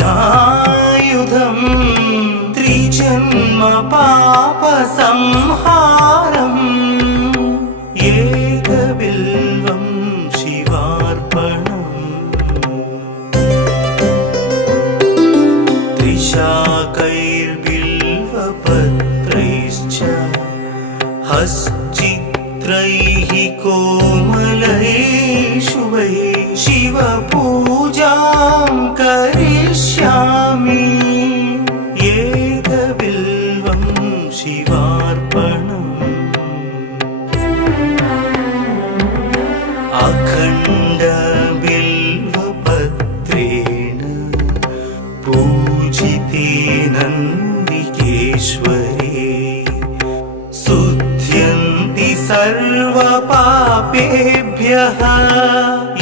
त्रियायुधम् त्रिजन्म पापसंहारम् एकबिल्वं शिवार्पणम् त्रिशाकैर्बिल्वपत्रैश्च हश्चित्रैः कोमलैः शुभैः शिवपूजां करिष्यामि एकबिल्वं शिवार्पणम् अखण्डबिल्वपत्रेण पूजिते नन्दिकेश्वरे शुध्यन्ति सर्वपापेभ्यः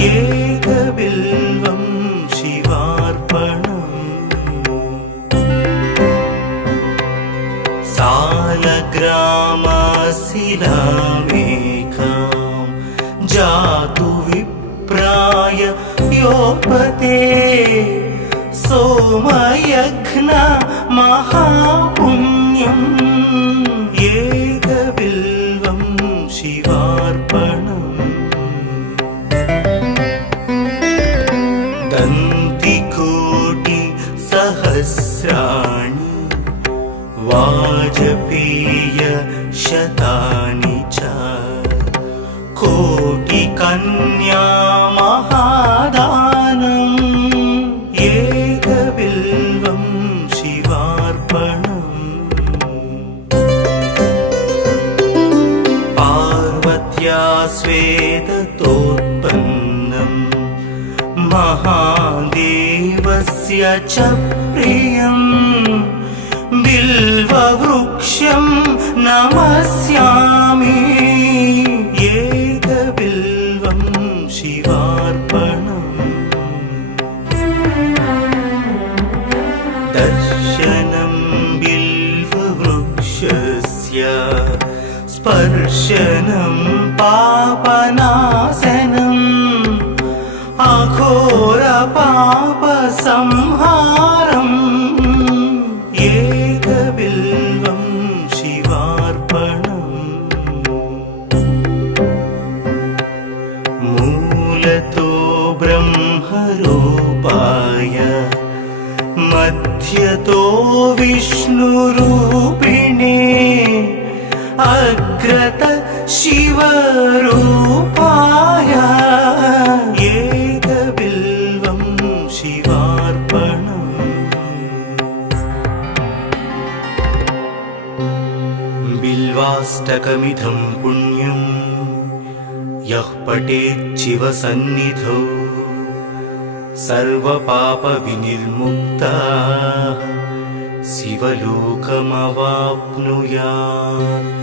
एकबिल्वं शिवार्पणम् सालग्रामशिलामेकां जातु विप्राय योपते सोमयज्ञ महापुण्यम् एकबिल्वं शिवार्पणम् दन्तिकोटिसहस्राणि वाजपेयशतानि च कोटिकन्या महादानम् एकबिल्वं शिवार्पणम् पार्वत्या स्वेदतोत्पन्नम् महादेवस्य च प्रियम् बिल्ववृक्षं नमस्यामि एकबिल्वं शिवार्पणम् दर्शनं बिल्ववृक्षस्य स्पर्शनं पापनाशनम् अघोरपापसंहारम् एकबिल्वं शिवार्पणम् मूलतो ब्रह्मरूपाय मध्यतो विष्णुरूपिणे अग्रत शिवरूपाय एकबिल्वं शिवार्पणम् बिल्वाष्टकमिदं पुण्यं यः पठेत् शिवसन्निधौ सर्वपापविनिर्मुक्तः शिवलोकमवाप्नुयात्।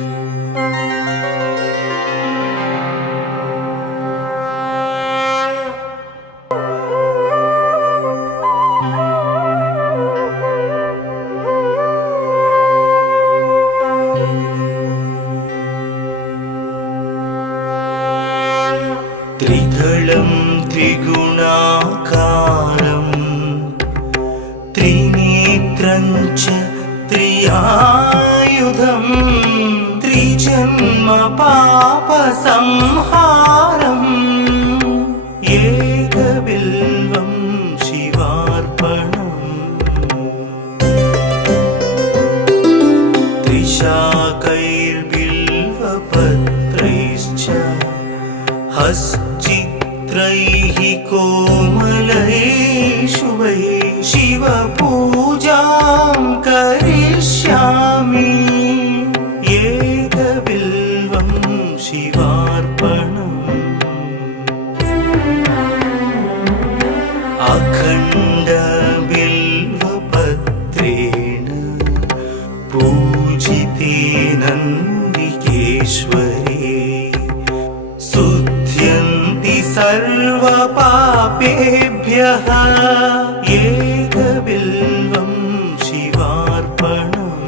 त्रिदलं त्रिगुणाकारं त्रिनेत्रं च त्रियायुधं त्रिजन्म पापसंहारम् एकबिल्वं शिवार्पणम् त्रिशाकैर्बिल्वपत्रैश्च हश्चित्रैः कोमलैः शुभैः शिवपूजां करिष्यामि एकबिल्वं शिवार्पणम् अखण्डबिल्वपत्रेण पूजिते नन्दिकेश्वरे शुध्यन्ति सर्वपापेभ्यः एकबिल्वं शिवार्पणम्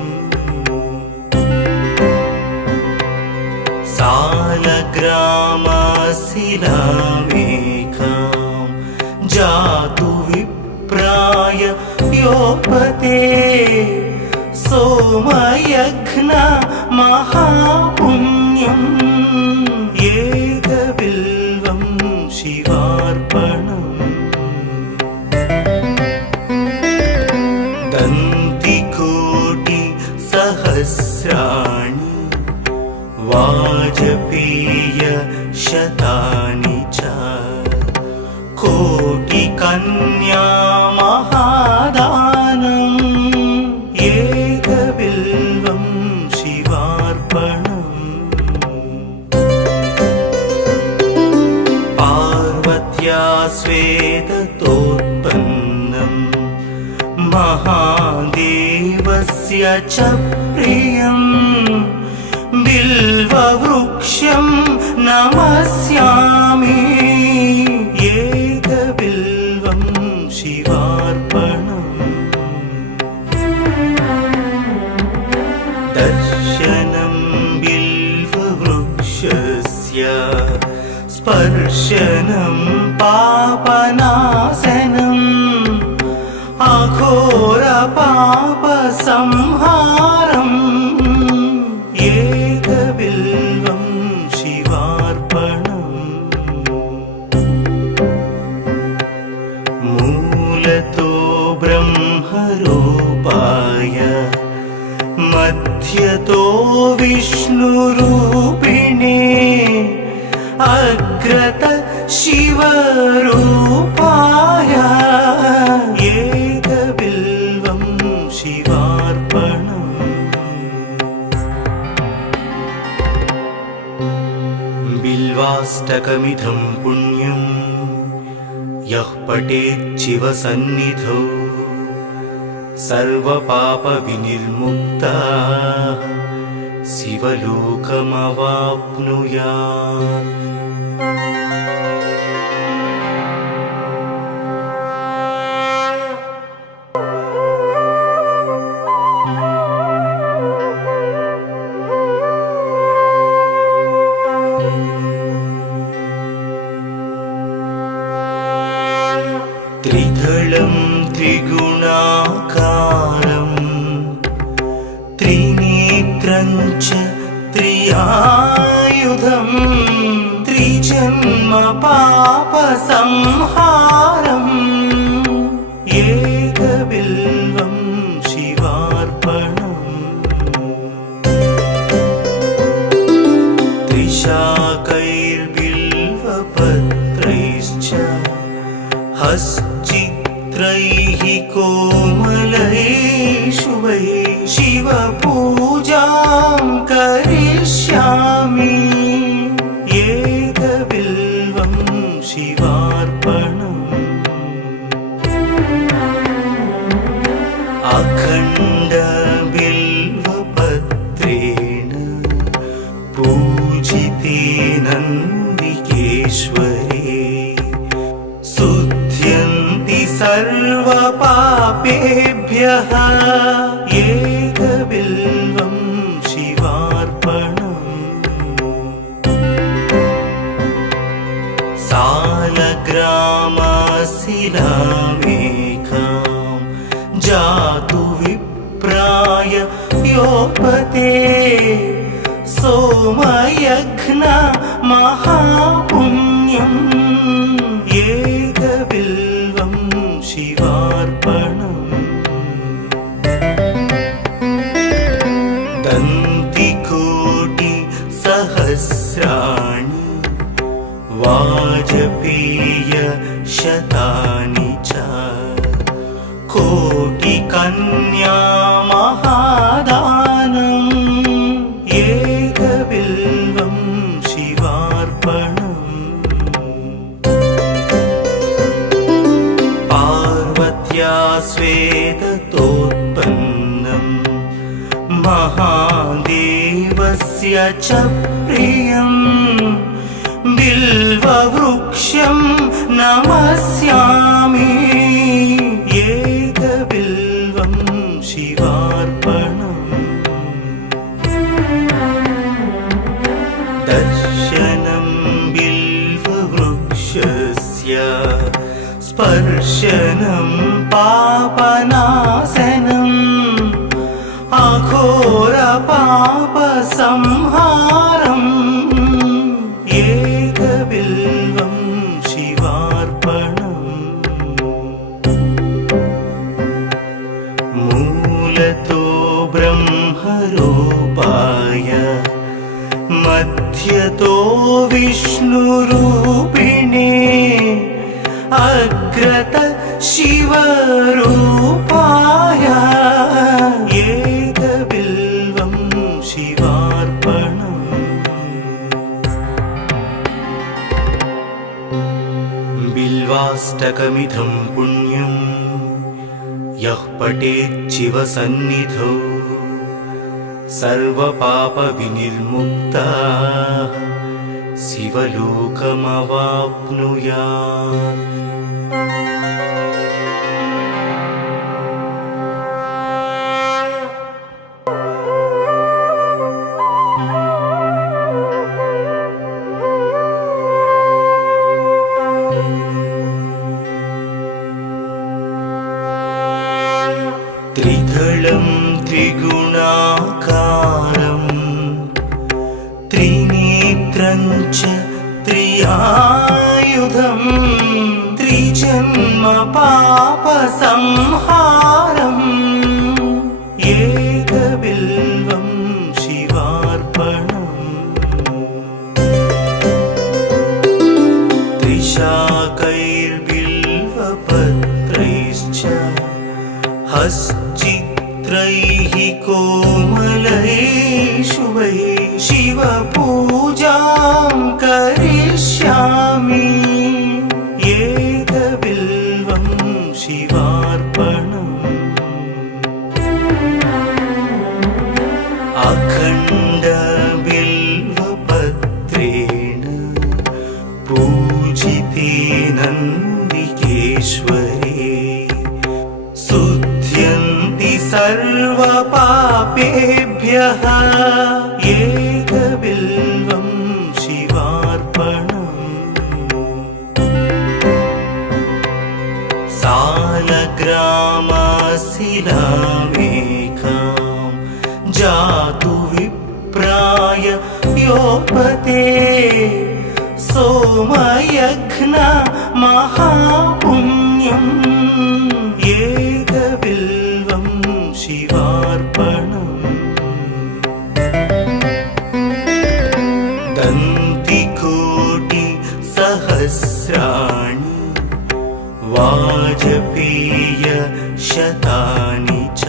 सालग्रामशिलामेकां जातु विप्राय योपते सोमयघ्न महापुण्यम् एकबिल्वं शिवार्पणम् दन्तिकोटि सहस्राणि वाजपेय शतानि च कोटिकन्या महादानम् एकबिल्वं शिवार्पणम् पार्वत्या स्वेदतोत्पन्नम् महादेवस्य च प्रियम् बिल्ववृक्षं नमस्यामि एकबिल्वं शिवार्पणम् दर्शनं बिल्ववृक्षस्य स्पर्शनं पापनाशनम् अघोरपापसंहारम् एकबिल्वं शिवार्पणम् मूलतो ब्रह्मरूपाय मध्यतो विष्णुरूपिणे अग्रत शिवरूपाय एकबिल्वं शिवार्पणम् बिल्वाष्टकमिदं पुण्यं यः पठेत् शिवसन्निधौ सर्वपापविनिर्मुक्तः शिवलोकमवाप्नुयात् त्रिदलं त्रिगुणाकारं त्रिनेत्रं च त्रियायुधं त्रिजन्म पापसंहारम् एकबिल्वं शिवार्पणम् त्रिशाकैर्बिल्वपत्रैश्च हश्चित्रैः कोमलैः शुभैः शिवपूजां करिष्यामि एकबिल्वं शिवार्पणम् अखण्डबिल्वपत्रेण पूजिते नन्दिकेश्वरे शुध्यन्ति सर्वपापेभ्यः एकबिल्वं शिवार्पणम् सालग्रामशिलामेकां जातु विप्राय योपते सोमयघ्न महापुण्यम् एकबिल्वं शिवार्पणम् दन्तिकोटि सहस्राणि वाजपेय शतानि च कोटिकन्या महादानम् एकबिल्वं शिवार्पणम् पार्वत्या स्वेदतोत्पन्नम् महादेवस्य च प्रियम् बिल्ववृक्षं नमस्यामि एकबिल्वं शिवार्पणम् दर्शनं बिल्ववृक्षस्य स्पर्शनं पापना मध्यतो विष्णुरूपिणे अग्रत शिवरूपाय एकबिल्वं शिवार्पणम्। बिल्वाष्टकमिदं पुण्यं यः पठेत् शिवसन्निधौ सर्वपापविनिर्मुक्तः शिवलोकमवाप्नुयात्। त्रिदलं त्रिगुणाकारं त्रिनेत्रं च त्रियायुधं त्रिजन्म पापसंहारम् एकबिल्वं शिवार्पणम्। त्रिशाकैर्बिल्वपत्रैश्च हश्चित्रैः कोमलैः शुभैः शिवपूजां करिष्यामि एकबिल्वं शिवार्पणम्। अखण्डबिल्वपत्रेण पूजिते नन्दिकेश्वरे शुद्ध्यन्ति सर्वपापेभ्यः एकबिल्वं शिवार्पणम्। सालग्रामशिलामेकां जातु विप्राय योपते सोमयज्ञ महापुण्यम् एकबिल्वं शिवार्पणम्। दन्तिकोटिसहस्राणि वाजपेयशतानि च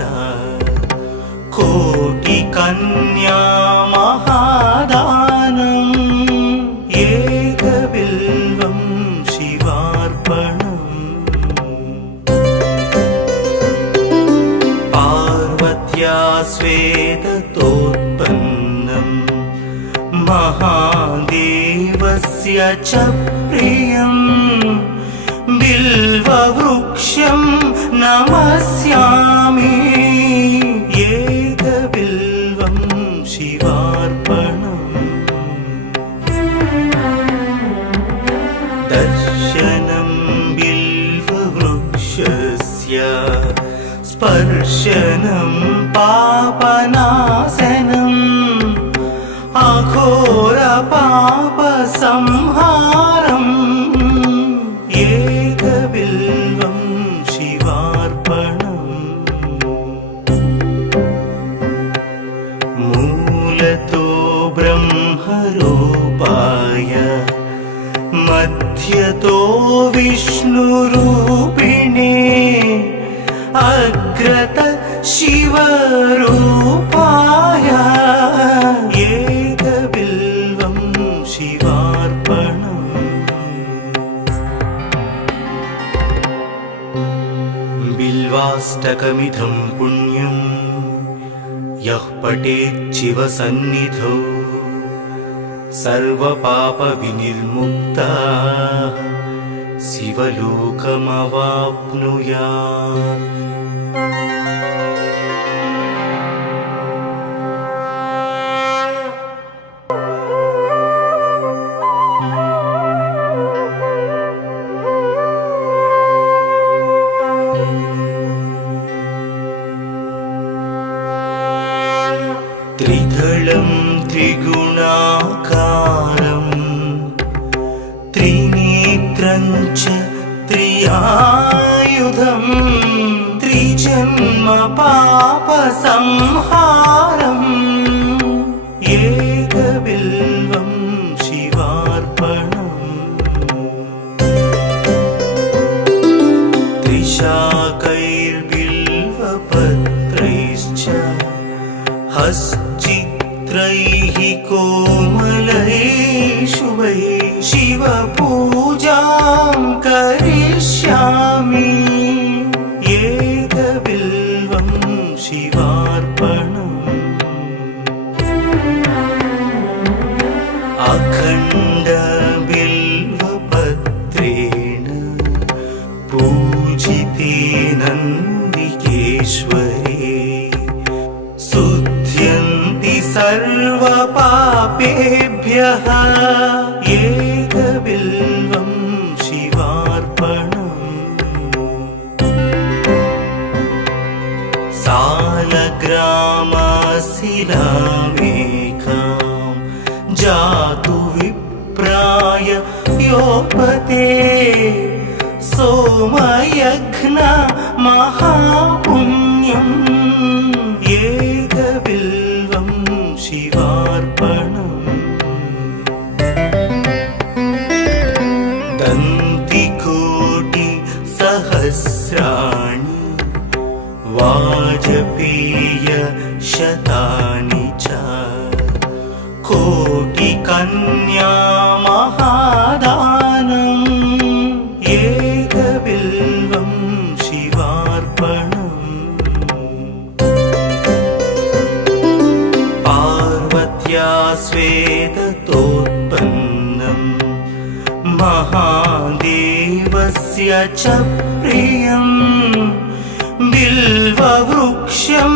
कोटिकन्या महादानम् एकबिल्वं शिवार्पणम्। पार्वत्या स्वेदतोत्पन्नं महादेवस्य च प्रियं बिल्ववृक्षं नमस्यामि एकबिल्वं शिवार्पणम्। दर्शनं बिल्ववृक्षस्य स्पर्शनं पापनाशनम् अघोरपापसंहारम् एकबिल्वं शिवार्पणम्। मूलतो ब्रह्मरूपाय मध्यतो विष्णुरूपिणे अग्रत शिवरूपाय एकबिल्वं शिवार्पणम्। बिल्वाष्टकमिदं पुण्यं यः पठेत् शिवसन्निधौ सर्वपापविनिर्मुक्तः शिवलोकमवाप्नुयात्। त्रिदलं त्रिगुणाकारं त्रिनेत्रं च त्रियायुधं त्रिजन्म पापसंहारम् एकबिल्वं हश्चित्रैः कोमलैः शुभैः शिवपूजां करिष्यामि एकबिल्वं शिवार्पणम् अखण्डबिल्वपत्रेण पूजिते नन्दिकेश्वरे शुध्यन्ति सर्वपापेभ्यः एकबिल्वं शिवार्पणम् सालग्रामशिलामेकां जातु विप्राय योपते सोमयज्ञ महापुण्यम् एकबिल्वं शिवार्पणम् दन्तिकोटिसहस्राणि वाजपेयशतानि च कोटिकन्या महादानम् एकबिल्वं शिवार्पणम् पार्वत्या स्वेदतोत्पन्नं महादेवस्य च प्रियम् बिल्ववृक्षं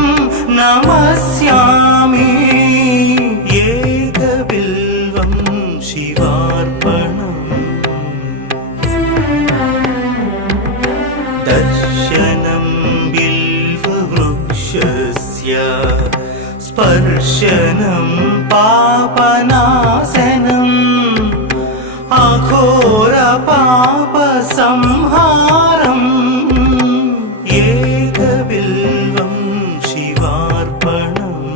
नमस्यामि एकबिल्वं शिवार्पणम् दर्शनं बिल्ववृक्षस्य स्पर्शनं पापनाशनम् अघोरपापसंहारम् एकबिल्वं शिवार्पणम्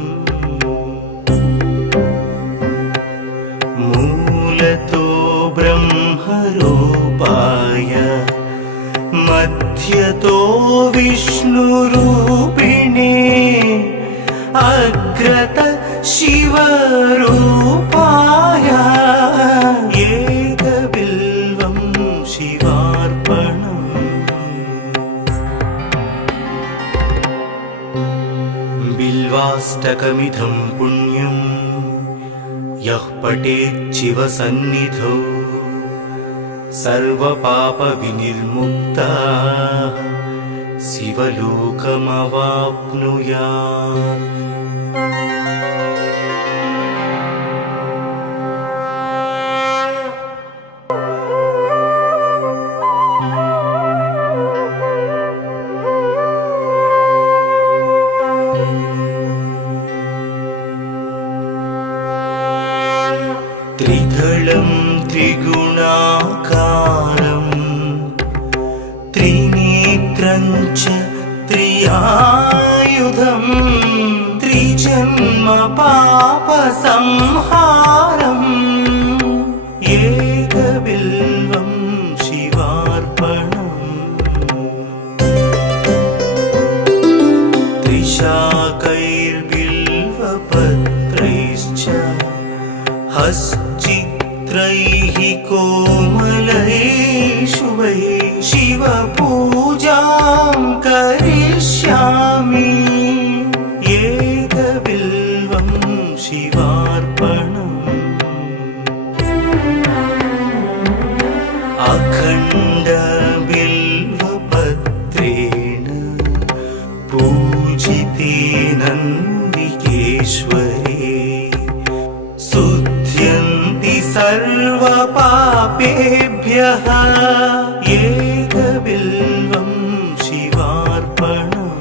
मूलतो ब्रह्मरूपाय मध्यतो विष्णुरूपिणे अग्रत शिवरूपाय एकबिल्वं शिवार्पणम् बिल्वाष्टकमिदं पुण्यं यः पठेच्छिवसन्निधौ सर्वपापविनिर्मुक्तः शिवलोकमवाप्नुयात् त्रिदलं त्रिगुणाकारं त्रिनेत्रं च त्रियायुधं त्रिजन्म पापसंहारम् एकबिल्वं शिवार्पणम् त्रिशाकैर्बिल्वपत्रैश्च हश्चित्रैः कोमलैः शुभैः शिवपूजां करिष्यामि एकबिल्वं शिवार्पणम् अखण्डबिल्वपत्रेण पूजिते नन्दिकेश्वरे शुध्यन्ति सर्वपापेभ्यः एकबिल्वं शिवार्पणम्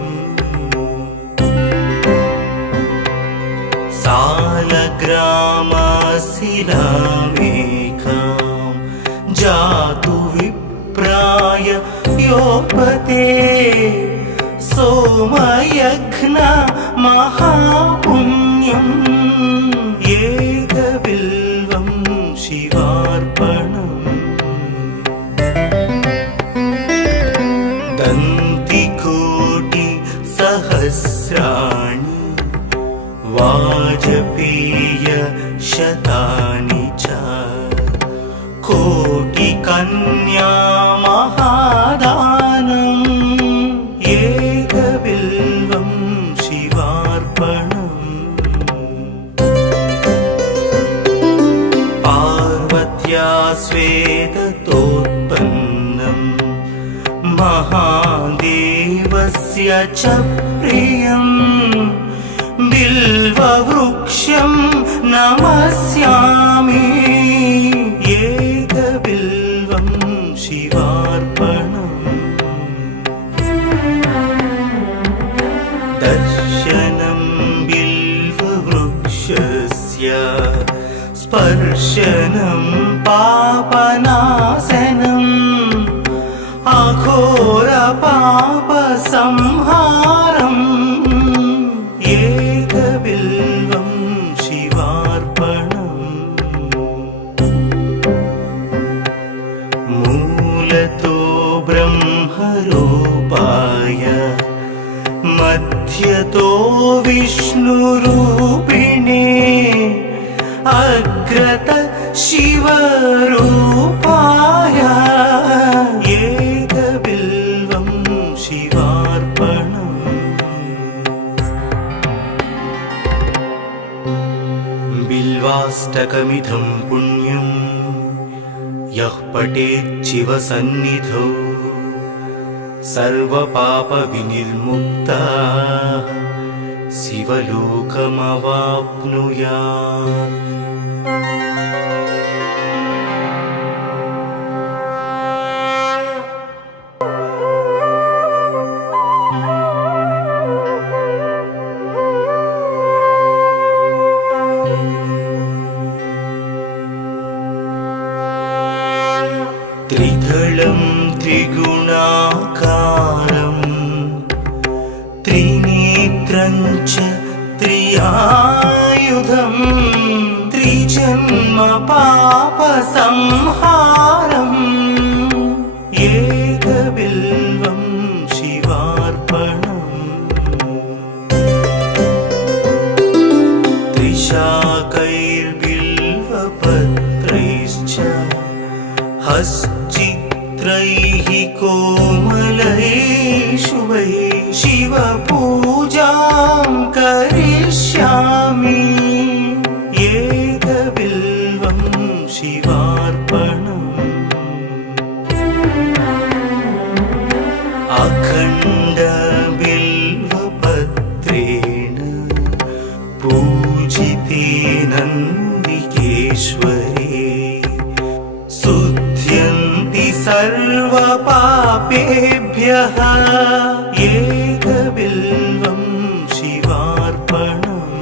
सालग्रामशिलामेकां जातु विप्राय योपते सोमयज्ञ महापुण्यम् एकबिल्वं शिवार्पणम् दन्तिकोटिसहस्राणि शतानि च कोटिकन्या महादानम् एकबिल्वं शिवार्पणम् पार्वत्या स्वेदतोत्पन्नम् महादेवस्य च प्रियम् बिल्ववृक्षं नमस्यामि एकबिल्वं शिवार्पणम् दर्शनं बिल्ववृक्षस्य स्पर्शनं पापनाशनम् अघोरपापसंहारम् एकबिल्वं शिवार्पणम् मूलतो ब्रह्मरूपाय मध्यतो विष्णुरूपिणे अग्रत शिवरूपाय एकबिल्वं शिवार्पणम् बिल्वाष्टकमिदं पुण्यं यः पठेत् शिवसन्निधौ सर्वपापविनिर्मुक्तः शिवलोकमवाप्नुयात्। त्रिदलं त्रिगुणाकारं त्रिनेत्रं च त्रियायुधं त्रिजन्म पापसंहारम् एकबिल्वं शिवार्पणम् त्रिशाकैर्बिल्वपत्रैश्च हश्चित्रैः कोमलैः शुभैः शिवपूजां करिष्यामि एकबिल्वं शिवार्पणम् अखण्डबिल्वपत्रेण पूजिते नन्दिकेश्वरे शुध्यन्ति सर्वपापेभ्यः एकबिल्वं शिवार्पणम्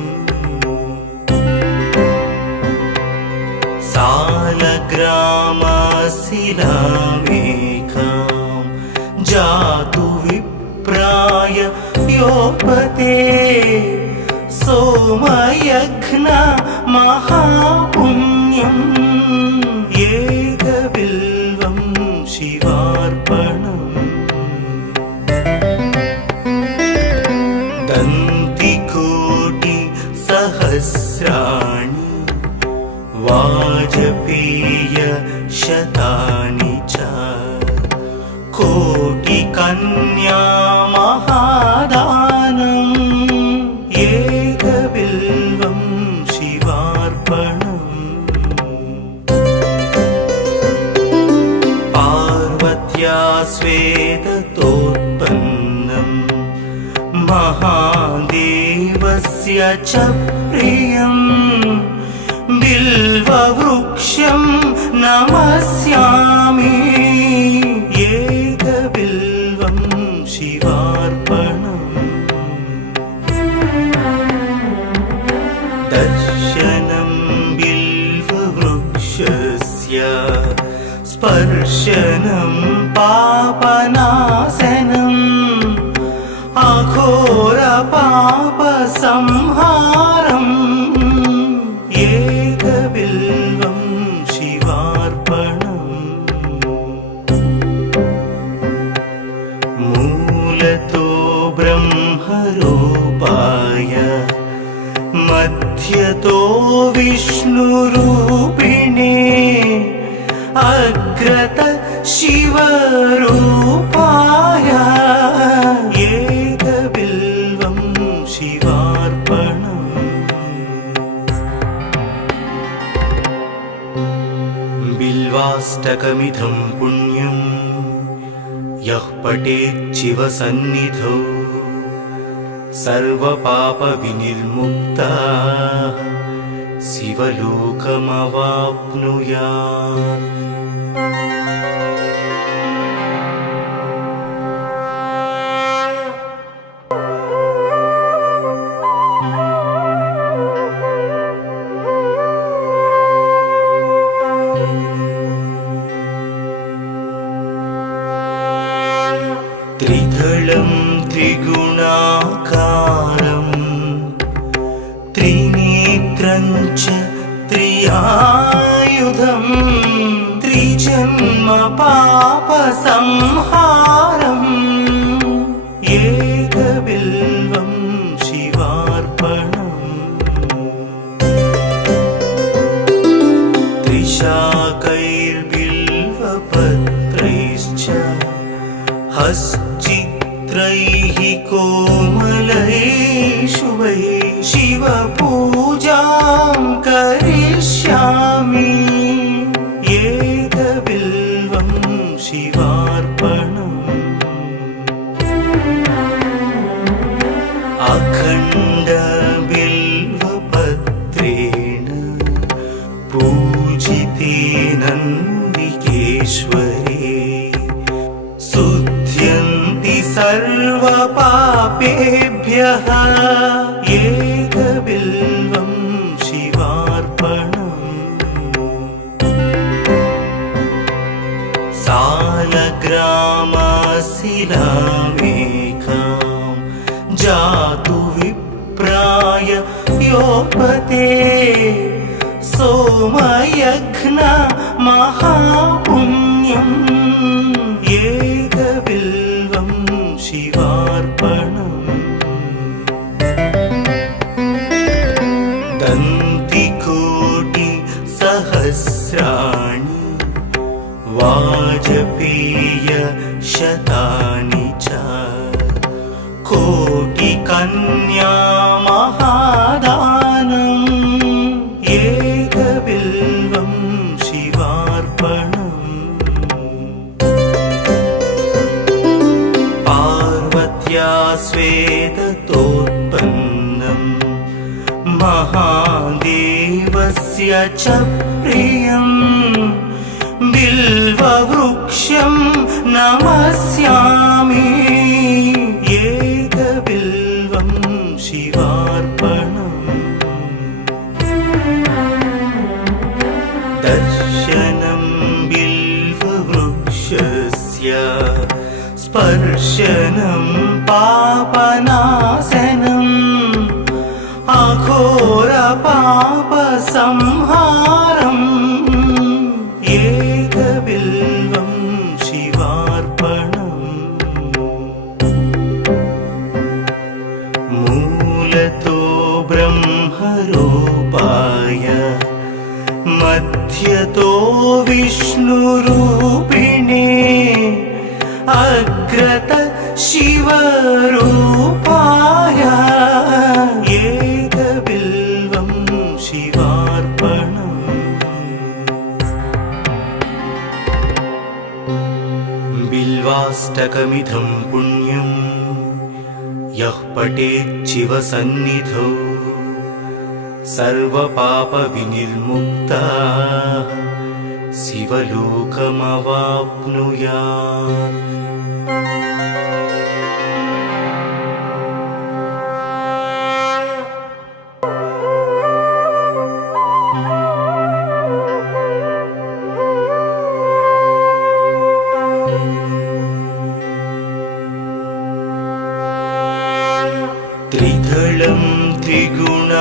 सालग्रामशिलामेकां जातु विप्राय योपते सोमयज्ञ महापुण्यम् एकबिल्वं शिवार्पणम् दन्तिकोटिसहस्राणि वाजपेय शतानि च कोटिकन्या महादानम् एकबिल्वं शिवार्पणम् पार्वत्या स्वेदतोत्पन्नम् महादेवस्य च प्रियम् बिल्ववृक्षं नमस्यामि एकबिल्वं शिवार्पणम् दर्शनं बिल्ववृक्षस्य स्पर्शनं पापनाशनम् अघोरपापसंहारम् एकबिल्वं शिवार्पणम् मूलतो ब्रह्मरूपाय मध्यतो विष्णुरूपिणे अग्रत शिवरूपाय एकबिल्वं शिवार्पणम्। बिल्वाष्टकमिदं पुण्यं यः पठेत् शिवसन्निधौ सर्वपापविनिर्मुक्तः शिवलोकमवाप्नुयात्। त्रिदलं त्रिगुणाकारं त्रिनेत्रं च त्रियायुधं त्रिजन्म पापसंहारम् एकबिल्वं शिवार्पणम्। त्रिशाकैर्बिल्वपत्रैश्च हश्चित्रैः कोमलैः शुभैः शिवपूजां करिष्यामि एकबिल्वं शिवार्पणम्। अखण्डबिल्वपत्रेण पूजिते नन्दिकेश्वरे शुध्यन्ति सर्वपापेभ्यः एकबिल्वं शिवार्पणम्। सालग्रामशिलामेकां जातु विप्राय योपते सोमयज्ञ महापुण्यम् एकबिल्वं शिवार्पणम्। दन्तिकोटिसहस्राणि वाजपेयशतानि च कोटिकन्या महादानम् एकबिल्वं शिवार्पणम्। पार्वत्या स्वेदतोत्पन्नं महादेवस्य च प्रियं बिल्ववृक्षं नमस्यामि एकबिल्वं शिवार्पणम्। दर्शनं बिल्ववृक्षस्य स्पर्शनं पापनाशनम् अघोरपापसंहारम् एकबिल्वं शिवार्पणम्। मूलतो ब्रह्मरूपाय मध्यतो विष्णुरूपिणे अग्रत शिवरूपाय एकबिल्वं शिवार्पणम्। बिल्वाष्टकमिदं पुण्यं यः पठेत् शिवसन्निधौ सर्वपापविनिर्मुक्तः शिवलोकमवाप्नुयात्। त्रिदलं त्रिगुणाकारं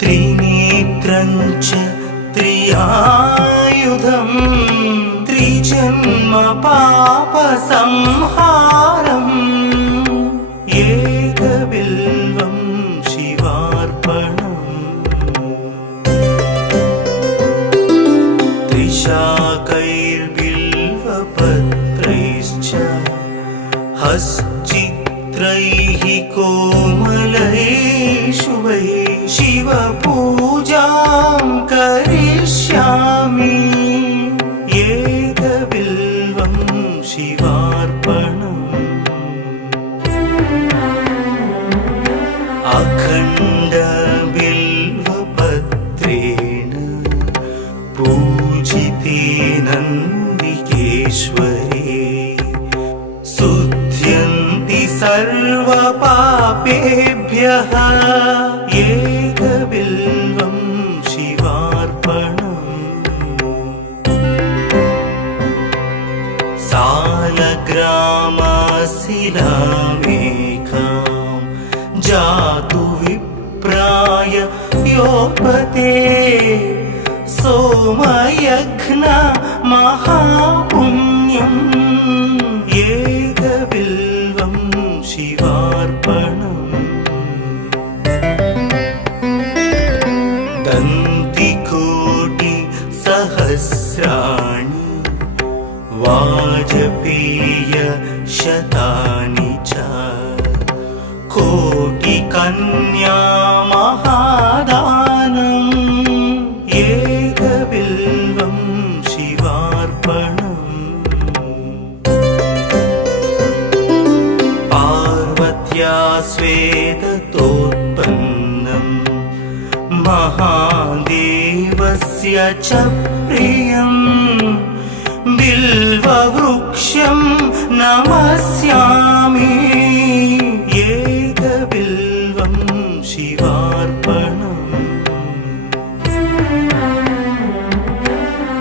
त्रिनेत्रं च त्रियायुधं त्रिजन्म पापसंहारम् एकबिल्वं हश्चित्रैः कोमलैः शुभैः शिवपूजां करिष्यामि एकबिल्वं शिवार्पणम् अखण्डबिल्वपत्रेण पूजिते नन्दिकेश्वरे शुध्यन्ति सर्वपापेभ्यः एकबिल्वं शिवार्पणम् सालग्रामशिलामेकां जातु विप्राय योपते सोमयज्ञ महापुण्यम् एकबिल्वं शिवार्पणम् दन्तिकोटिसहस्राणि वाजपेयशतानि च कोटिकन्या महादानम् एकबिल्वं शिवार्पणम् पार्वत्या श्वेततोत्पन्नं महादेवस्य च प्रियम् बिल्ववृक्षं नमस्यामि एकबिल्वं शिवार्पणम्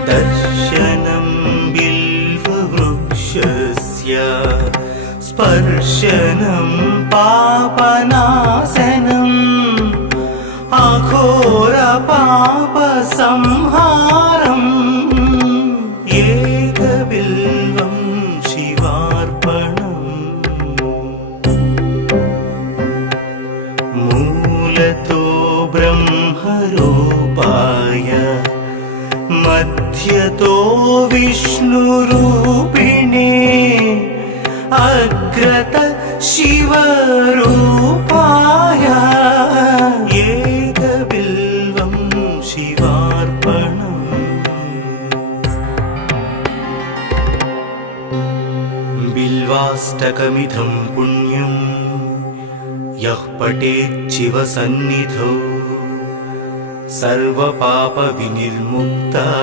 दर्शनं बिल्ववृक्षस्य स्पर्शनं पापनाशनम् अघोरपापसंहारम् एकबिल्वं शिवार्पणम् मूलतो ब्रह्मरूपाय मध्यतो विष्णुरूपिणे अग्रत शिवरूपाय एकबिल्वं शिवार्पणम् बिल्वाष्टकमिदं पुण्यं यः पठेत् शिवसन्निधौ सर्वपापविनिर्मुक्तः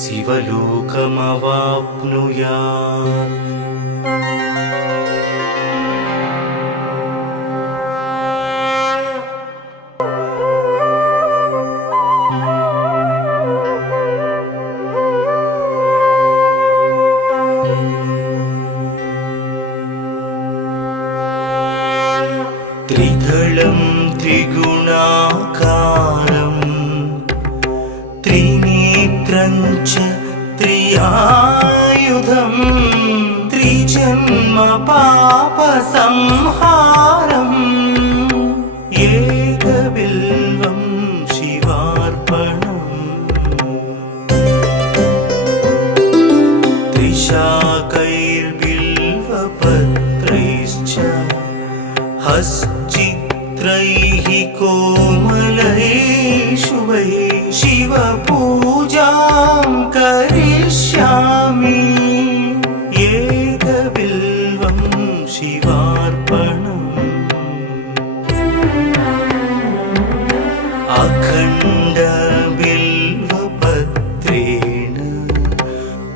शिवलोकमवाप्नुयात् त्रिदलं त्रिगुणाकारं त्रिनेत्रं च त्रियायुधं त्रिजन्म पापसंहारम् एकबिल्वं शिवार्पणम् त्रिशाकैर्बिल्वपत्रैश्च हश्चित्रैः कोमलैः शुभैः शिवपूजां करिष्यामि एकबिल्वं शिवार्पणम् अखण्डबिल्वपत्रेण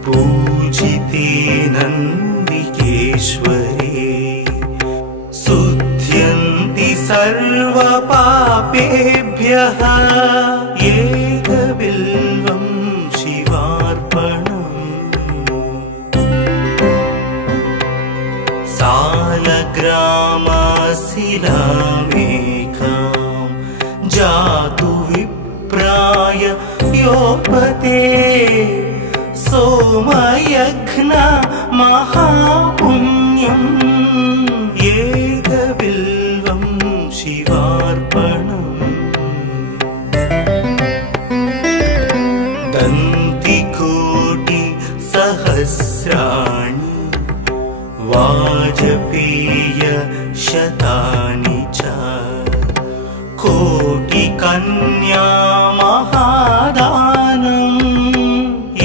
पूजिते नन्दिकेश्वरे शुध्यन्ति सर्वपापेभ्यः एकबिल्वं शिवार्पणम् सालग्रामशिलामेकां जातु विप्राय योपते सोमयज्ञ महापुण्यम् एकबिल्वं शिवार्पणम् दन्तिकोटिसहस्राणि वाजपेय शतानि च कोटिकन्या महादानम्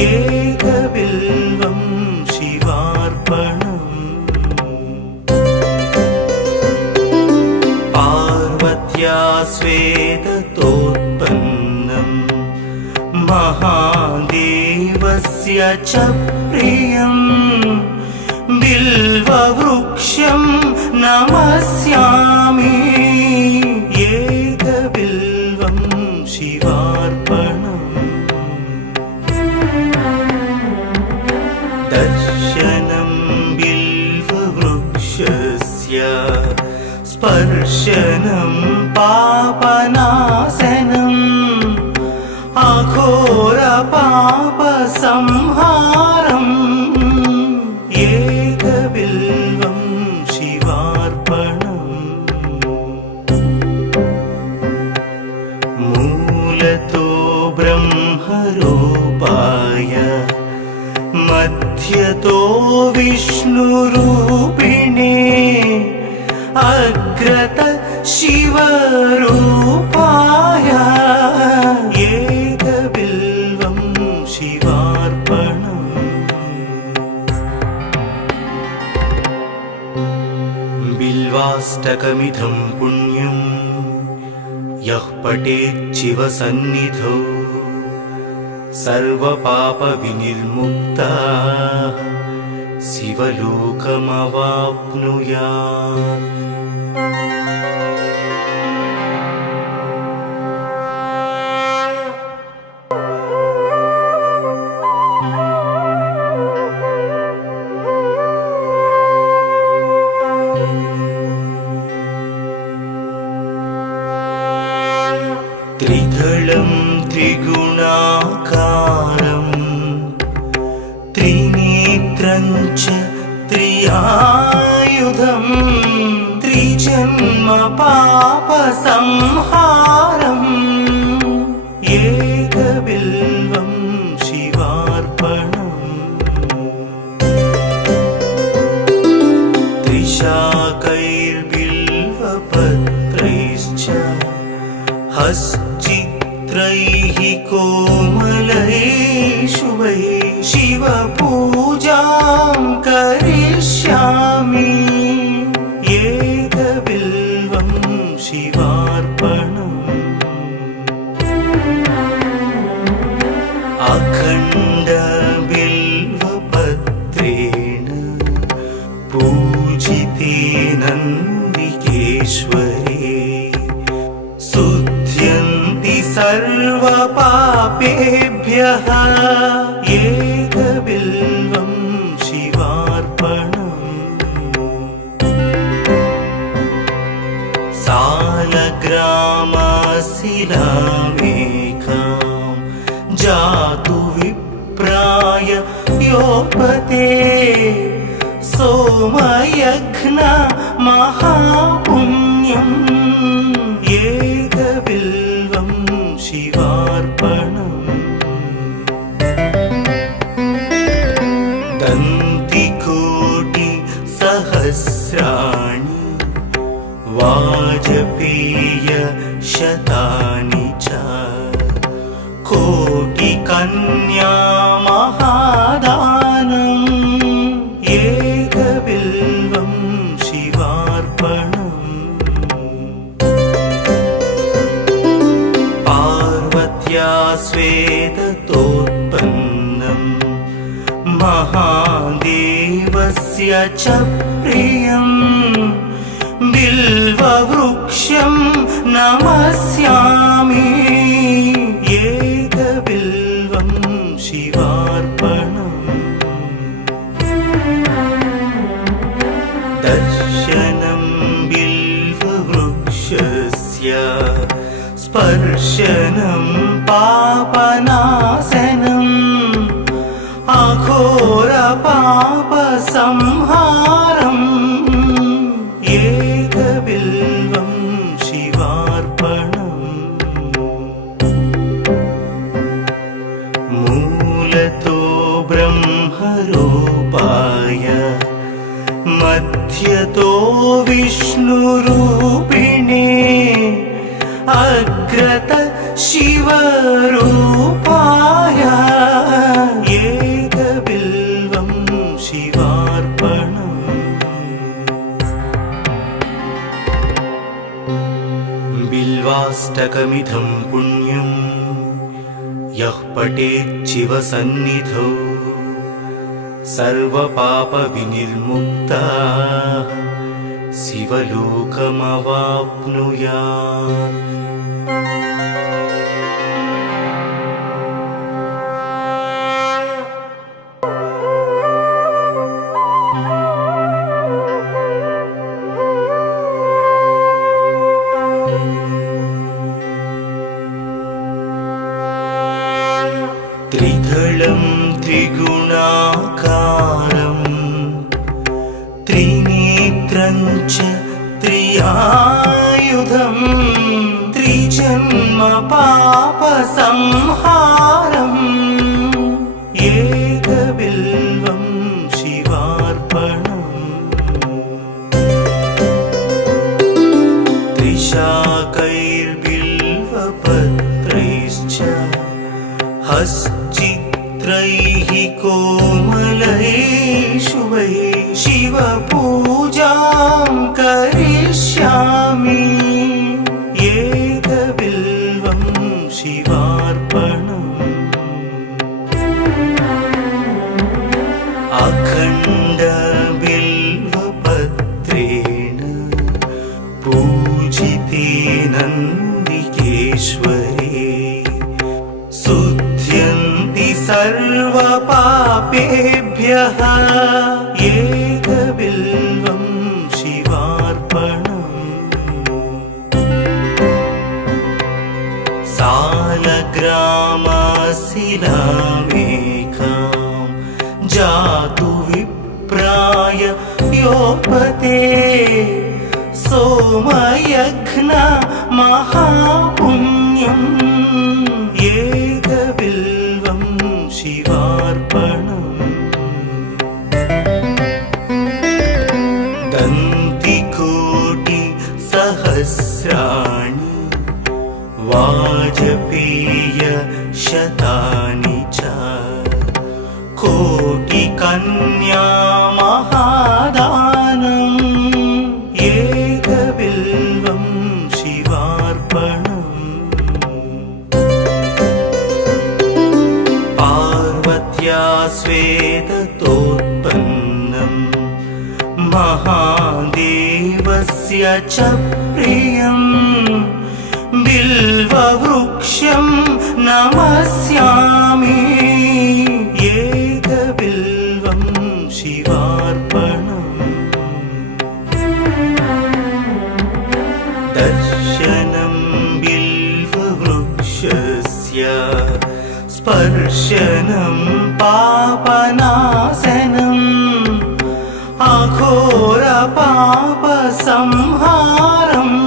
एकबिल्वं शिवार्पणम् पार्वत्या स्वेदतोत्पन्नं महादेवस्य च प्रियम् बिल्ववृक्षं नमस्यामि एकबिल्वं शिवार्पणम् दर्शनं बिल्ववृक्षस्य स्पर्शनं पापनाशनम् अघोरपापसंहारम् एकबिल्वं शिवार्पणम् मूलतो ब्रह्मरूपाय मध्यतो विष्णुरूपिणे अग्रत शिवरूपाय एकबिल्वं शिवार्पणम् बिल्वाष्टकमिदं पुण्यं यः पठेत् शिवसन्निधौ सर्वपापविनिर्मुक्तः शिवलोकमवाप्नुयात्। त्रिदलं त्रिगुणाकारं त्रिनेत्रं च त्रियायुधं त्रिजन्म पापसंहारम् एकबिल्वं शिवार्पणम् त्रिशाकैर्बिल्वपत्रैश्च हश्चित्रैः कोमलैः शुभैः शिवपूजां करिष्यामि एकबिल्वं शिवार्पणम् अखण्डबिल्वपत्रेण पूजिते नन्दिकेश्वरे सर्वपापेभ्यः एकबिल्वं शिवार्पणम् सालग्रामशिलामेकां जातु विप्राय योपते सोमयज्ञ महापुण्यम् एकबिल्वं शिवार्पणम् दन्तिकोटिसहस्राणि वाजपेय शतानि च कोटिकन्या महादानम् एकबिल्वं शिवार्पणम् पार्वत्या स्वेदतोत्पन्नं महादेवस्य च प्रियम् बिल्ववृक्षं नमस्यामि एकबिल्वं शिवार्पणम् दर्शनं बिल्ववृक्षस्य स्पर्शनं पापनाशनम् अघोरपापसंहारम् एकबिल्वं शिवार्पणम् मूलतो ब्रह्मरूपाय मध्यतो विष्णुरूपिणे अग्रत शिवरूपाय एकबिल्वं शिवार्पणम्। बिल्वाष्टकमिदं पुण्यं यः पठेत् शिवसन्निधौ सर्वपापविनिर्मुक्तः शिवलोकमवाप्नुयात्। त्रिदलं त्रिगुणाकारं त्रिनेत्रं च त्रियायुधं त्रिजन्म पापसंहारम् एकबिल्वं शिवार्पणम्। त्रिशाकैर्बिल्वपत्रैश्च हश्चित्रैः कोमलैः शुभैः शिवपूजां करिष्यामि एकबिल्वं शिवार्पणम्। अखण्डबिल्वपत्रेण पूजिते नन्दिकेश्वरे शुध्यन्ति सर्वपापेभ्यः एकबिल्वं शिवार्पणम्। सालग्रामशिलामेकां जातु विप्राय योपते सोमयज्ञ महापुण्यम् एकबिल्वं शिवार्पणम्। दन्तिकोटिसहस्राणि वाजपेयशतानि च कोटिकन्या महादानम् एकबिल्वं शिवार्पणम्। पार्वत्या स्वेदतोत्पन्नं महादेवस्य च प्रियं बिल्ववृक्षं नमस्यामि एकबिल्वं शिवार्पणम्। दर्शनं बिल्ववृक्षस्य स्पर्शनं पापनाशनम् अघोरपापसंहारम्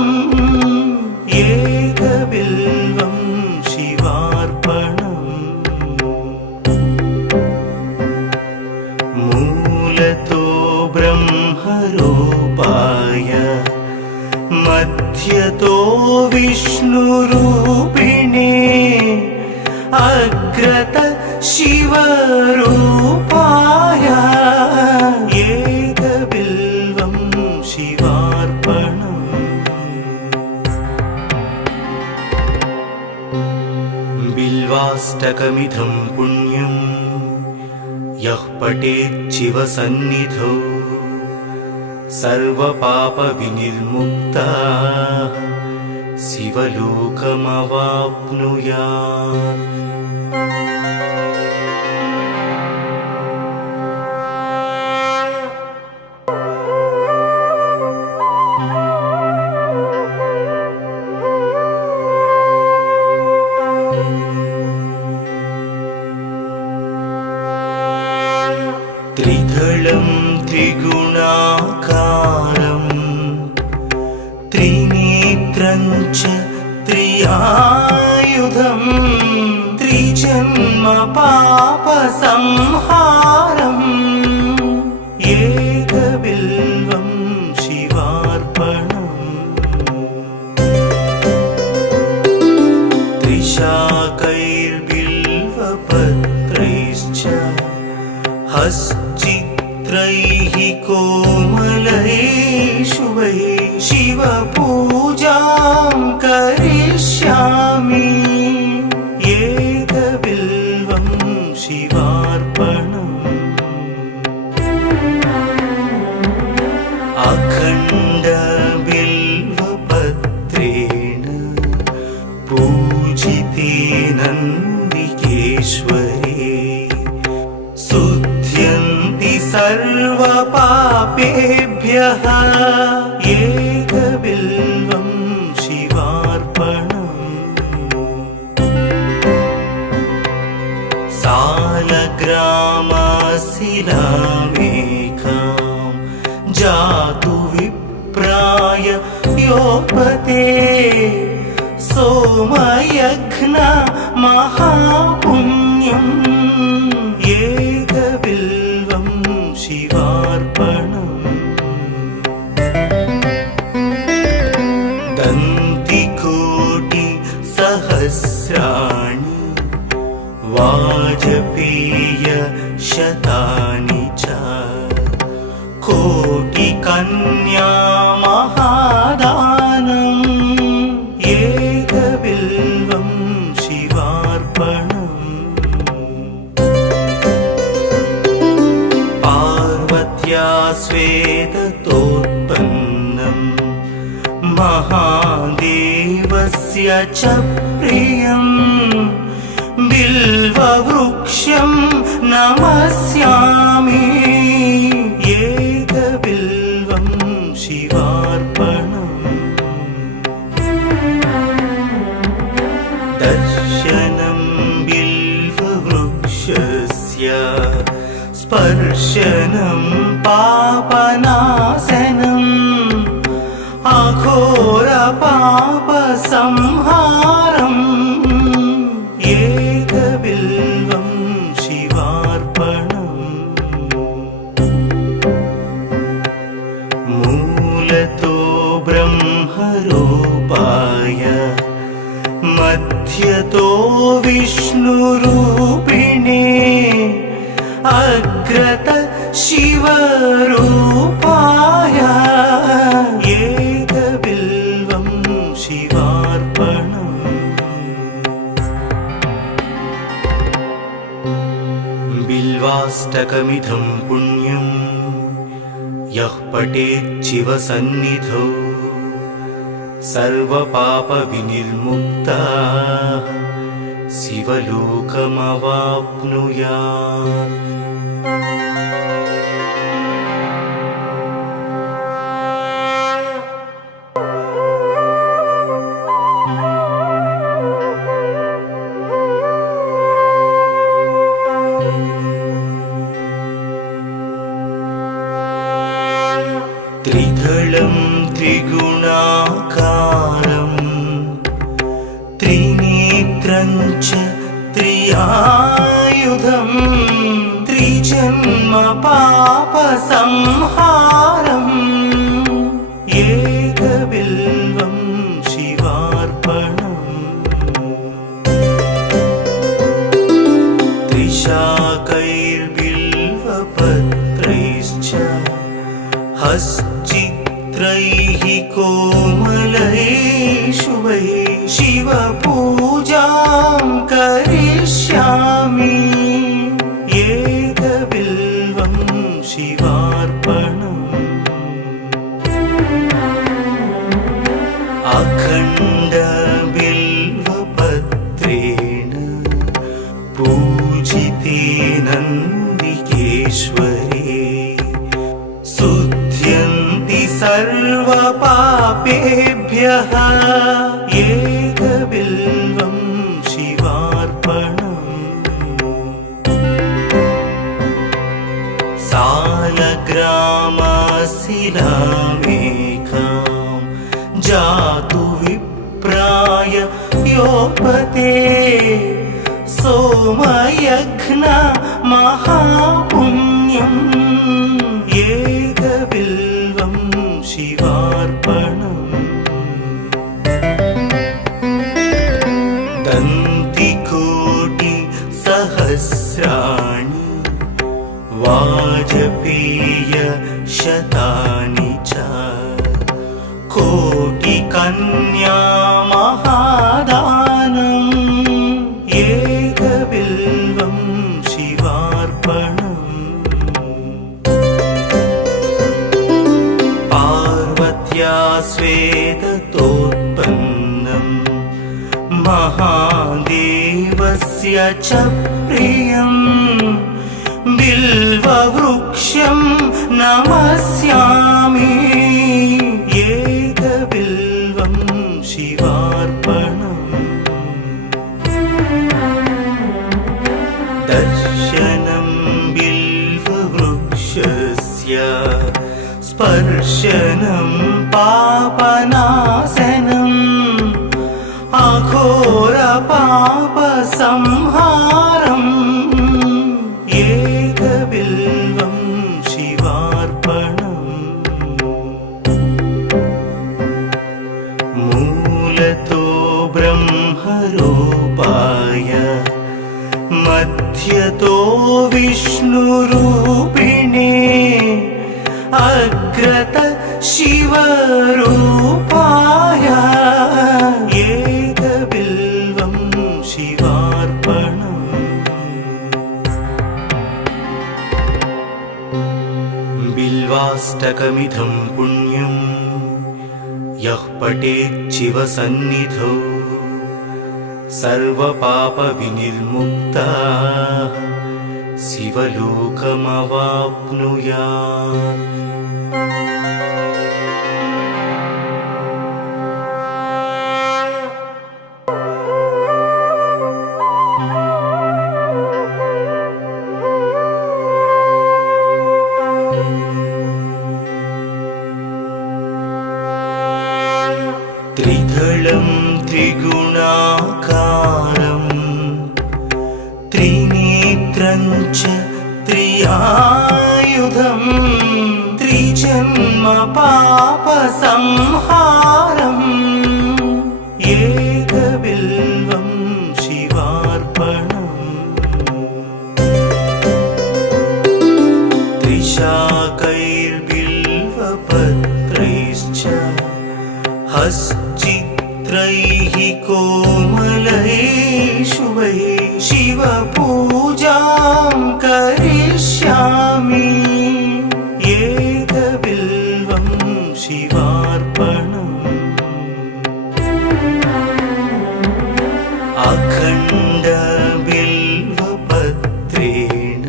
एकबिल्वं शिवार्पणम्। मूलतो ब्रह्मरूपाय मध्यतो विष्णुरूपिणे अग्रत शिवरूपाय एकबिल्वं शिवार्पणम्। बिल्वाष्टकमिदं पुण्यं यः पठेत् शिवसन्निधौ सर्वपापविनिर्मुक्तः शिवलोकमवाप्नुयात्। त्रिदलं त्रिगुणाकारं त्रिनेत्रं च त्रियायुधं त्रिजन्म पापसंहारम् एकबिल्वं हश्चित्रैः कोमलैः शुभैः शिवपूजां करिष्यामि एकबिल्वं शिवार्पणम् अखण्डबिल्वपत्रेण पूजिते नन्दिकेश्वरे शुध्यन्ति सर्वपापेभ्यः एकबिल्वं शिवार्पणम् सालग्रामशिलामेकां जातु विप्राय योपते सोमयज्ञ महापुण्यम् एकबिल्वं शिवार्पणम् दन्तिकोटिसहस्राणि वाजपेयशतानि च कोटिकन्या महादानम् एकबिल्वं शिवार्पणम् पार्वत्या स्वेदतोत्पन्नं महादेवस्य च प्रियम् बिल्ववृक्षं नमस्यामि एकबिल्वं शिवार्पणम् दर्शनं बिल्ववृक्षस्य स्पर्शनं पापनाशनम् अघोरपापसंहारम् एकबिल्वं शिवार्पणम् मूलतो ब्रह्मरूपाय मध्यतो विष्णुरूपिणे अग्रत शिवरूपाय एकबिल्वं शिवार्पणम् बिल्वाष्टकमिदं पुण्यं यः पठेत् शिवसन्निधौ सर्वपापविनिर्मुक्तः शिवलोकमवाप्नुयात् त्रिदलं त्रिगुणाकारं त्रिनेत्रं च त्रियायुधं त्रिजन्म पापसंहारम् एकबिल्वं शिवार्पणम् त्रिशाकैर्बिल्वपत्रैश्च हश्चित्रैः कोमलैः शुभैः शिवपूजां करिष्यामि एकबिल्वं शिवार्पणम् अखण्डबिल्वपत्रेण पूजिते नन्दिकेश्वरे शुध्यन्ति सर्वपापेभ्यः एकबिल्वं शिवार्पणम् सालग्रामशिलामेकां जातु विप्राय योपते सोमयज्ञ महापुण्यम् एकबिल्वं शिवार्पणम् दन्तिकोटिसहस्राणि वा शतानि च कोटिकन्या महादानम् एकबिल्वं शिवार्पणम् पार्वत्या स्वेदतोत्पन्नम् महादेवस्य च प्रियम् बिल्ववृक्षं नमस्यामि एकबिल्वं शिवार्पणम् दर्शनं बिल्ववृक्षस्य स्पर्शनं पापनाशनम् अघोरपापसंहारम् एकबिल्वं शिवार्पणम् मूलतो ब्रह्मरूपाय मध्यतो विष्णुरूपिणे अग्रत शिवरूपाय एकबिल्वं शिवार्पणम् बिल्वाष्टकमिदं पुण्यं यः पठेत् शिवसन्निधौ सर्वपापविनिर्मुक्तः शिवलोकमवाप्नुयात्। त्रिदलं त्रिगुणाकारं त्रिनेत्रं च त्रियायुधं त्रिजन्म पापसंहारम् एकबिल्वं शिवार्पणम् त्रिशाकैर्बिल्वपत्रैश्च हश्चित्रैः कोमलैः शुभैः शिवपूजां करिष्यामि एकबिल्वं शिवार्पणम् अखण्डबिल्वपत्रेण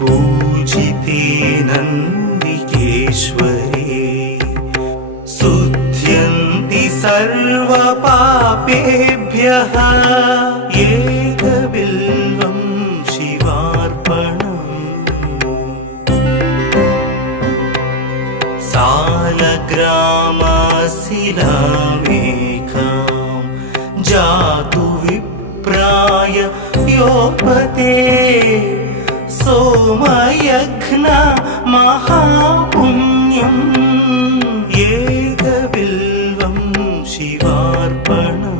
पूजिते नन्दिकेश्वरे शुध्यन्ति सर्वपापेभ्यः एकबिल्वं शिवार्पणम् सालग्रामशिलामेकां जातु विप्राय योपते सोमयज्ञ महापुण्यम् एकबिल्वं शिवार्पणम्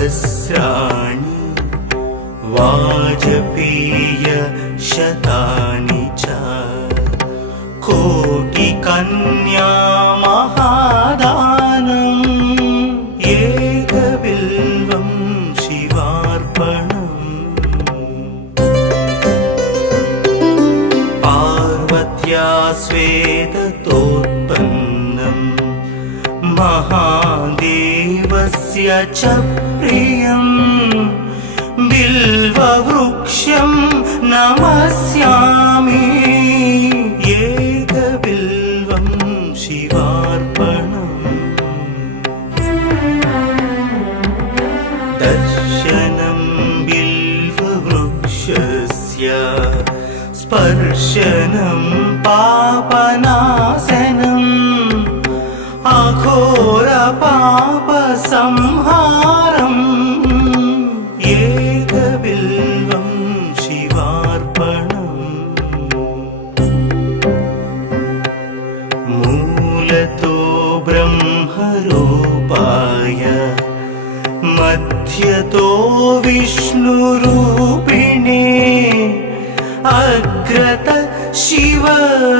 दन्तिकोटिसहस्राणि वाजपेयशतानि च कोटिकन्या महादानम् एकबिल्वं शिवार्पणम् पार्वत्या स्वेदतोत्पन्नम् महादेवस्य च प्रियम् बिल्ववृक्षं नमस्यामि एकबिल्वं शिवार्पणम् दर्शनं बिल्ववृक्षस्य स्पर्शनं पापनाशनम् अघोरपापसंहारम् एकबिल्वं शिवार्पणम् मूलतो ब्रह्मरूपाय मध्यतो विष्णु विष्णुरूपिणे अग्रत शिवरूपाय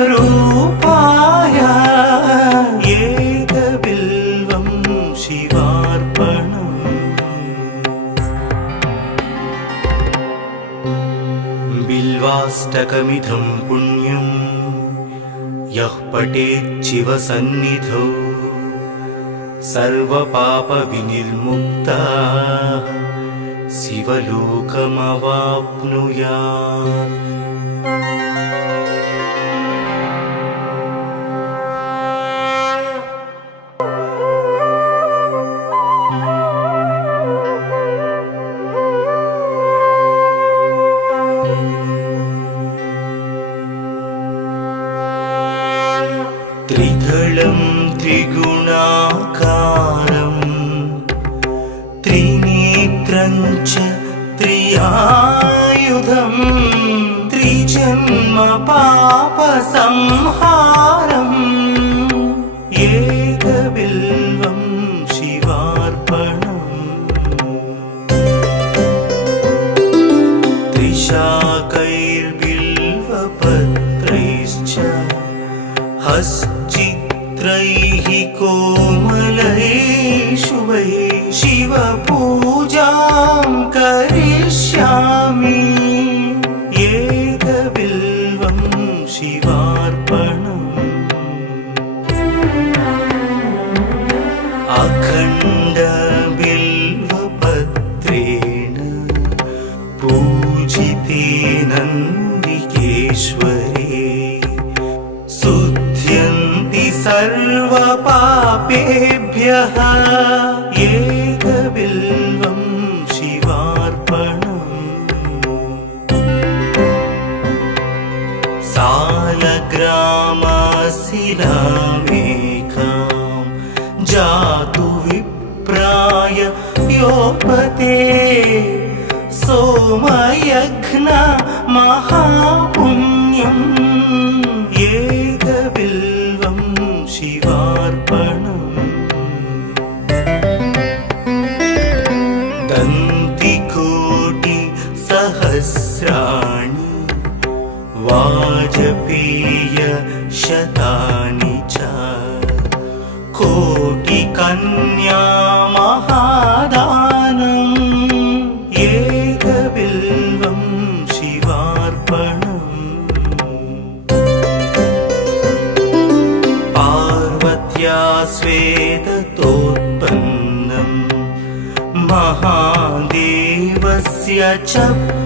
एकबिल्वं शिवार्पणम्। बिल्वाष्टकमिदं पुण्यं यः पठेत् शिवसन्निधौ सर्वपापविनिर्मुक्तः शिवलोकमवाप्नुयात्। त्रिदलं त्रिगुणाकारं त्रिनेत्रं च त्रियायुधं त्रिजन्म पापसंहारम् एकबिल्वं शिवार्पणम्। त्रिशाकैर्बिल्वपत्रैश्च हश्चित्रैः कोमलैः शुभैः शिवपूजां करिष्यामि एकबिल्वं शिवार्पणम्। अखण्डबिल्वपत्रेण पूजिते नन्दिकेश्वरे शुद्ध्यन्ति सर्वपापेभ्यः एकबिल्वं शिवार्पणम्। सालग्रामशिलामेकां जातु विप्राय योपते सोमयज्ञ महापुण्यम् एकबिल्वं शिवार्पणम्। दन्तिकोटिसहस्राणि वाजपेयशतानि च कोटिकन्या महादानम् एकबिल्वं शिवार्पणम्। पार्वत्या स्वेदतोत्पन्नं महादेवस्य च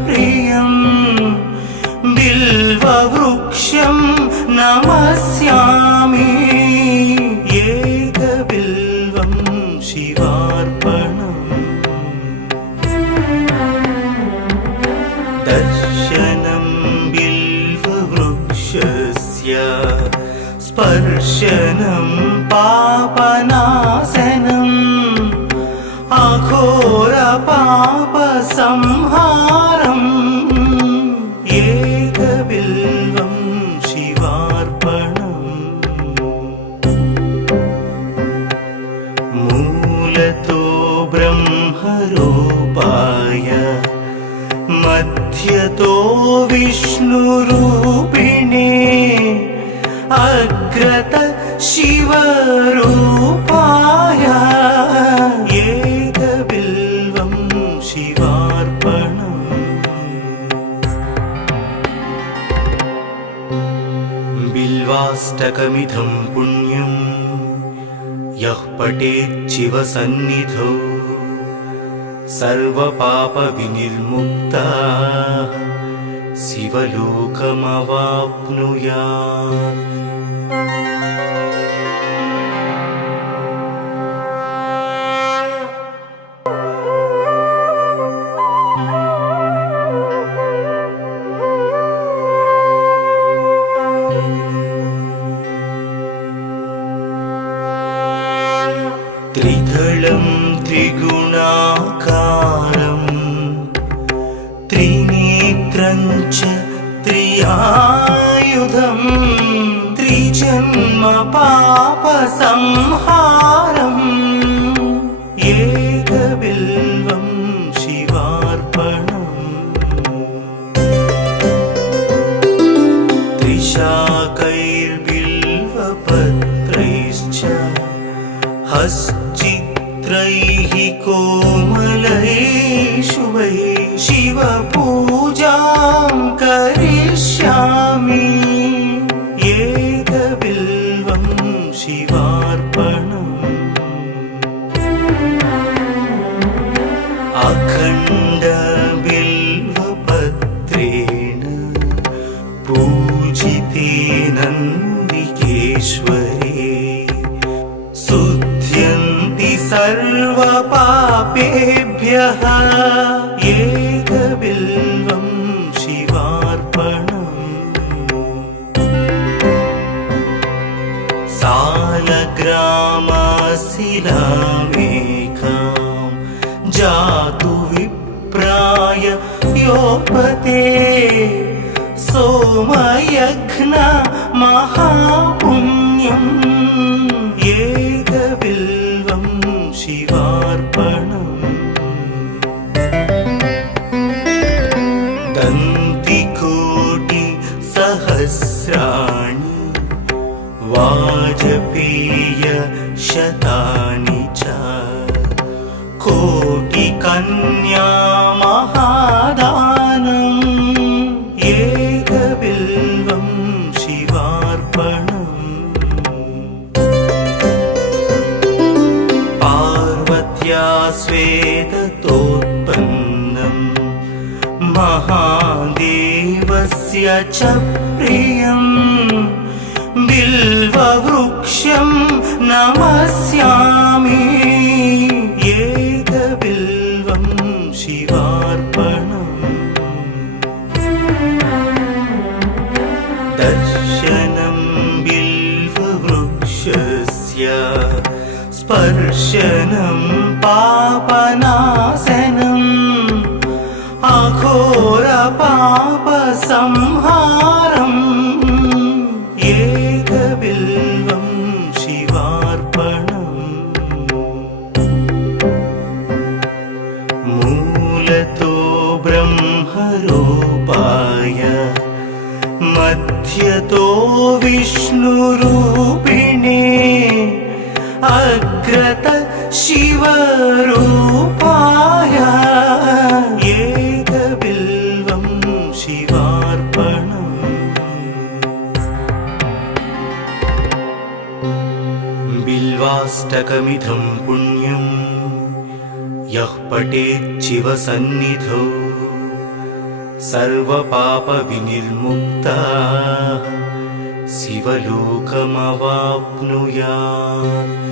प्रियं बिल्ववृक्षं नमस्यामि एकबिल्वं शिवार्पणम्। दर्शनं बिल्ववृक्षस्य स्पर्शनं पापनाशनम् अघोरपापसंहारम् एकबिल्वं शिवार्पणम्। मूलतो ब्रह्मरूपाय मध्यतो विष्णुरूपिणे अग्रत शिवरूपाय एकबिल्वं शिवार्पणम्। बिल्वाष्टकमिदं पुण्यं यः पठेत् शिवसन्निधौ सर्वपापविनिर्मुक्तः शिवलोकमवाप्नुयात्। त्रिदलं त्रिगुणाकारं त्रिनेत्रं च त्रियायुधं त्रिजन्म पापसंहारम् एकबिल्वं शिवार्पणम्। शाकैर्बिल्वपत्रैश्च हश्चित्रैः कोमलैः शुभैः शिवपूजां करिष्यामि एकबिल्वं शिवार्पणम् अखण्डबिल्वपत्रेण पूजिते नन्दिकेश्वरे शुध्यन्ति सर्वपापेभ्यः एकबिल्वं शिवार्पणम् सालग्रामशिलामेकां जातु विप्राय योपते सोमयज्ञ महापुण्यम् एकबिल्वं शिवार्पणम् दन्तिकोटिसहस्राणि वाजपेयशतानि च कोटिकन्या महादानम् एकबिल्वं शिवार्पणम् पार्वत्या स्वेदतोत्पन्नं महादेवस्य च प्रियम् बिल्ववृक्षं नमस्यामि एकबिल्वं शिवार्पणम् दर्शनं बिल्ववृक्षस्य स्पर्शनं पापनाशनम् अघोरपापसंहारम् एकबिल्वं शिवार्पणम् मूलतो ब्रह्मरूपाय मध्यतो विष्णुरूपिणे अग्रत शिवरूपाय एकबिल्वं शिवार्पणम् बिल्वाष्टकमिदं पुण्यं यः पठेत् शिवसन्निधौ सर्वपापविनिर्मुक्तः शिवलोकमवाप्नुयात्